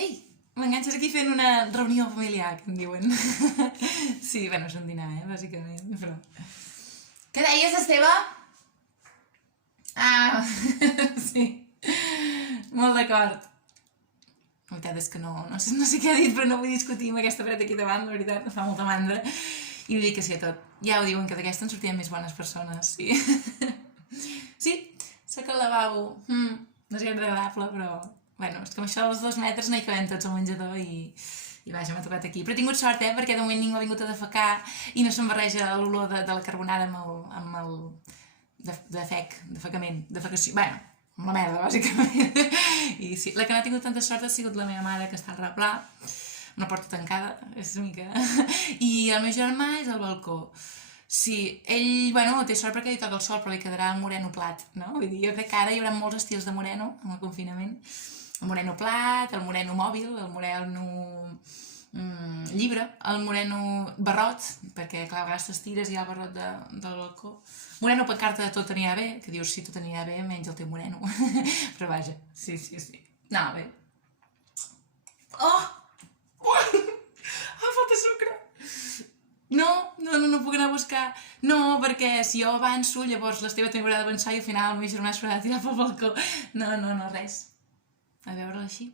Ei, m'enganxes aquí fent una reunió familiar, que en diuen. Sí, bueno, és un dinar, bàsicament, però... Què deies, Esteve? Ah, sí, molt d'acord. La veritat és que no sé què ha dit, però no vull discutir amb aquesta paret aquí davant, la veritat, em fa molta mandra. I vull dir que sí a tot. Ja ho diuen, que d'aquesta en sortien més bones persones, sí. Sí, sóc al lavabo. No és gaire agradable, però... Bueno, és que amb això dels 2 metres no hi cabem tots al menjador i vaja, m'ha tocat aquí. Però he tingut sort, perquè de moment ningú ha vingut a defecar i no se'm barreja l'olor de la carbonada amb el defecament, defecació... Bueno, amb la merda, bàsicament. I sí, la que no ha tingut tanta sort ha sigut la meva mare, que està al replà, amb la porta tancada, és una mica... I el meu germà és al balcó. Sí, ell, bueno, té sort perquè li toca el sol, però li quedarà el moreno plat, no? Vull dir, jo crec que ara hi haurà molts estils de moreno, amb el confinament. El moreno plat, el moreno mòbil, el moreno llibre, el moreno barrot, perquè clar, a vegades t'estires i hi ha el barrot del balcó. Moreno pancarta de tot anirà bé, que dius si tot anirà bé, menys el teu moreno. Però vaja, sí. No, bé. Oh! Ah, falta sucre! No puc anar a buscar. No, perquè si jo avanço, llavors l'Esteve també haurà d'avançar i al final el meu germà s'haurà de tirar pel balcó. No, res. A veure-la així.